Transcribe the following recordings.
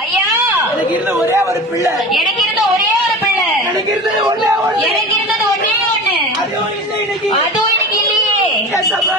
ஐயா, எனக்கு இருந்த ஒரே ஒரு பிள்ளை. எனக்கு இருந்த ஒரே ஒரு பிள்ளை. எனக்கு இருந்தது ஒண்ணே ஒண்ணு. எனக்கு இருந்தது ஒண்ணே ஒண்ணு. அதுவும் இல்லை இன்னைக்கு. அதுவும் எனக்கு இல்லையே. ஏசப்பா,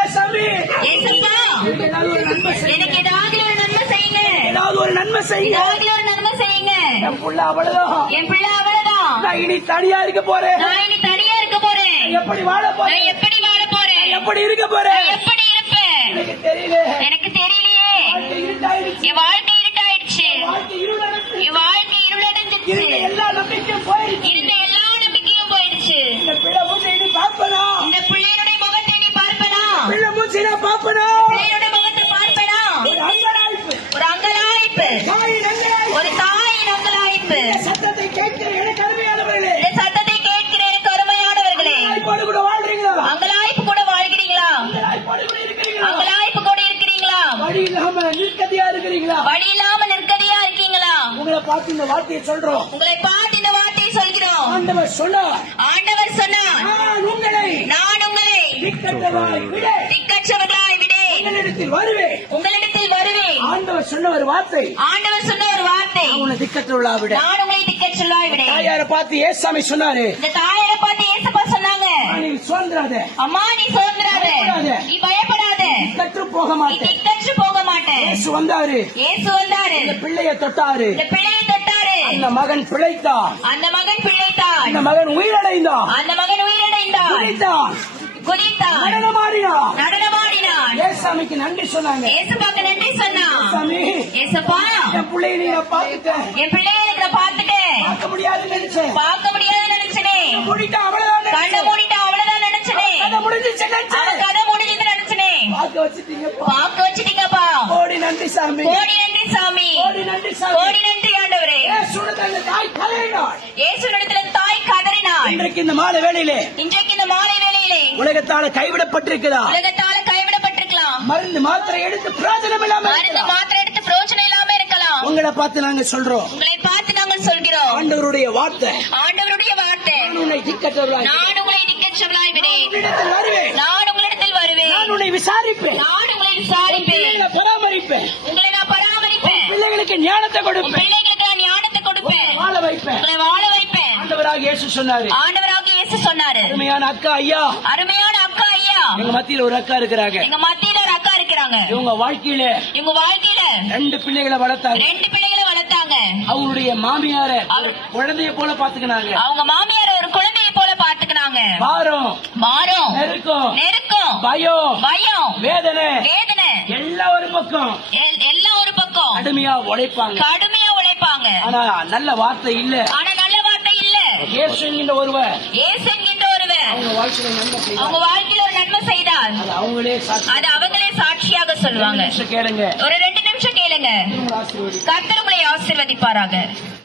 ஏசாமி, ஏசப்பா, எனக்கு ஏதாவது ஒரு நன்மை செய்யுங்க. எனக்கு ஏதாவது ஒரு நன்மை செய்யுங்க. ஏதாவது ஒரு நன்மை செய்யுங்க. ஏதாவது ஒரு நன்மை செய்யுங்க. என் புள்ள அவ்வளவுதான். என் பிள்ளை அவ்வளவுதான். நான் இனி தனியா இருக்க போறேன். நான் இனி தனியா இருக்க போறேன். எப்படி வாழ போறேன்? நான் எப்படி வாழ போறேன்? எப்படி இருக்க போறேன்? நான் எப்படி இருப்பேன்? எனக்கு தெரியல. எனக்கு தெரியலையே. வாழ்க்கை இருட்டாயிடுச்சு. என் வாழ்க்கை இருட்டாயிடுச்சு. வாழ்க்கை இருளடைஞ்சு. என் வாழ்க்கை இருளடைஞ்சிருச்சு. இருந்த எல்லா நம்பிக்கையும் போயிடுச்சு. இருந்த எல்லா நம்பிக்கையும் போயிடுச்சு. இந்த பிள்ளை மூச்சை இனி பார்ப்பனா? இந்த பிள்ளையுடைய முகத்தை நீ பார்ப்பனா? பிள்ளை மூச்சை நான் பார்ப்பனா? பிள்ளையுடைய முகத்தை பார்ப்பனா? ஒரு அங்கலாய்ப்பு. ஒரு அங்கலாய்ப்பு. தாயின் அங்கலாய்ப்பு. ஒரு தாயின் அங்கலாய்ப்பு. இந்த சத்தத்தை கேட்கிற எனக்கு அருமையானவர்களே, இந்த சத்தத்தை கேட்கிற எனக்கு அருமையானவர்களே, அங்கலாய்ப்போடு கூட வாழ்றீங்களா? அங்கலாய்ப்பு கூட வாழ்கிறீங்களா? அங்கலாய்ப்போடு கூட இருக்கிறீங்களா? அங்கலாய்ப்பு கூட இருக்கிறீங்களா? வழி இல்லாம நிற்கதியா இருக்கிறீங்களா? வழி இல்லாம நிற்கதியா இருக்கீங்களா? உங்களை பார்த்து இந்த வார்த்தையை சொல்றோம். உங்களை பார்த்து இந்த வார்த்தையை சொல்கிறோம். ஆண்டவர் சொன்னார், ஆண்டவர் சொன்னார், நான் உங்களை நான் உங்களை திக்கற்றவராய் விட திக்கற்றவர்களாய் விடேன். உங்களிடத்தில் வருவேன். உங்களிடத்தில் வருவேன். ஆண்டவர் சொன்ன ஒரு வார்த்தை. ஆண்டவர் சொன்ன ஒரு வார்த்தை, உங்களை திக்கற்றவளா விட. நான் உங்களை திக்கற்றவர்களாய் விடேன். தாயாரை பார்த்து ஏசாமி சொன்னாரு, இந்த தாயாரை பார்த்து ஏசப்பா சொன்னாங்க, நீ சோர்ந்துராத, அம்மா நீ சோர்ந்துராத, நீ பயப்படாத, கற்று போக நீ மாட்டேன். திக்கற்று போக மாட்டேன். இயேசு வந்தாரு, இயேசு வந்தாரு, இந்த பிள்ளையை தொட்டாரு, இந்த பிள்ளையை தொட்டாரு, அந்த மகன் பிழைத்தான், அந்த மகன் பிழைத்தான், அந்த மகன் உயிரடைந்தான், அந்த மகன் உயிரிழந்தான், குதித்தான், குதித்தான், நடனமாடினான். நடனமாடினான். ஏசாமிக்கு நன்றி சொன்னாங்க. ஏசப்பாக்கு நன்றி சொன்னான். ஏசாமி, ஏசப்பா, என் பிள்ளையை நீங்க பாத்துட்டேன். என் பிள்ளையை எனக்கு நான் பார்த்துட்டேன். பார்க்க முடியாதுன்னு நினைச்சேன். பார்க்க முடியாதுன்னு நினைச்சனே. மூடிட்டா அவ்வளவுதான் கண்ணை நினைச்சேன். மூடிட்டு அவ்வளவுதான் நினைச்சனே. கதை முடிஞ்சிச்சு நினைச்சேன். அவன் கதை முடிஞ்சது நினைச்சனே. பார்க்க வச்சுட்டீங்கப்பா. பார்க்க வச்சுட்டீங்கப்பா. கோடி நன்றி சாமி. கோடி நன்றி சாமி. கோடி நன்றி சாமி. கோடி நன்றி ஆண்டவரே. இயேசுவிடத்தில் அந்த தாய் கதறினாள். இயேசுவிடத்துல தாய் கதறினாள். இன்றைக்கு இந்த மாலை வேளையிலே இன்றைக்கு இந்த மாலை வேளையிலே உலகத்தால கைவிடப்பட்டிருக்கிறா. உலகத்தால கைவிடப்பட்டிருக்கலாம். மருந்து மாத்திரை எடுத்து பிரயோஜனம் இல்லாம மருந்து இருக்கலாம். மாத்திரை எடுத்து பிரயோஜனம் இல்லாம இருக்கலாம். உங்களை பார்த்து நாங்க சொல்றோம், உங்களை பார்த்து நாங்கள் சொல்கிறோம், ஆண்டவருடைய வார்த்தை, ஆண்டவருடைய வார்த்தை, நான் உன்னை திக்கற்றவளாய் நான் உங்களை திக்கற்றவளாய் விடேன். உன்னிடத்தில் வருவேன். நான் உங்களிடத்தில் வருவேன். நான் உன்னை விசாரிப்பேன். நான் உங்களை விசாரிப்பேன். உன்னை பராமரிப்பேன். உங்களை நான் பராமரிப்பேன். பிள்ளைகளுக்கு ஞானத்தை உன் கொடுப்பேன். பிள்ளைகளுக்கு நான் ஞானத்தை கொடுப்பேன். வாழ வைப்பேன். உங்களை வாழ வைப்பேன். ஆண்டவராக இயேசு சொன்னாரு. ஆண்டவராக இயேசு சொன்னாரு, அருமையான அக்கா ஐயா, அருமையான அக்கா ஐயா, எங்க மத்தியில ஒரு அக்கா இருக்கிறாங்க. எங்க மத்தியில ஒரு அக்கா இருக்கிறாங்க. இவங்க வாழ்க்கையில இவங்க வாழ்க்கையில 2 பிள்ளைகளை வளர்த்தாங்க. 2 பிள்ளைகளை வளர்த்தாங்க. அவங்களுடைய மாமியார அவர் குழந்தைய போல பாத்துக்கினாங்க. அவங்க மாமியார் ஒரு குழந்தையை போல பாத்துக்கினாங்க. பாரம், பாரம், நெருக்கம், நெருக்கம், பயம், பயம், வேதனை, வேதனை, எல்லாம் ஒரு பக்கம் எல்லாம் ஒரு பக்கம் கடுமையா உழைப்பாங்க. கடுமையா உழைப்பாங்க. ஆனா நல்ல வார்த்தை இல்ல. ஆனா நல்ல வார்த்தை இல்ல. இயேசு என்கின்ற ஒருவர் இயேசு என்கின்ற ஒருவர் அவங்க வாழ்க்கையில நன்மை செய்தார். அவங்க வாழ்க்கையில ஒரு நன்மை செய்தார். அது அவங்களே சாட்சி. அது அவங்களே சாட்சியாக சொல்லுவாங்க. கேளுங்க. ஒரு 2 நிமிஷம் கேளுங்க. உங்களை ஆசீர்வதிப்பார். கர்த்தர் உங்களை ஆசீர்வதிப்பாராக.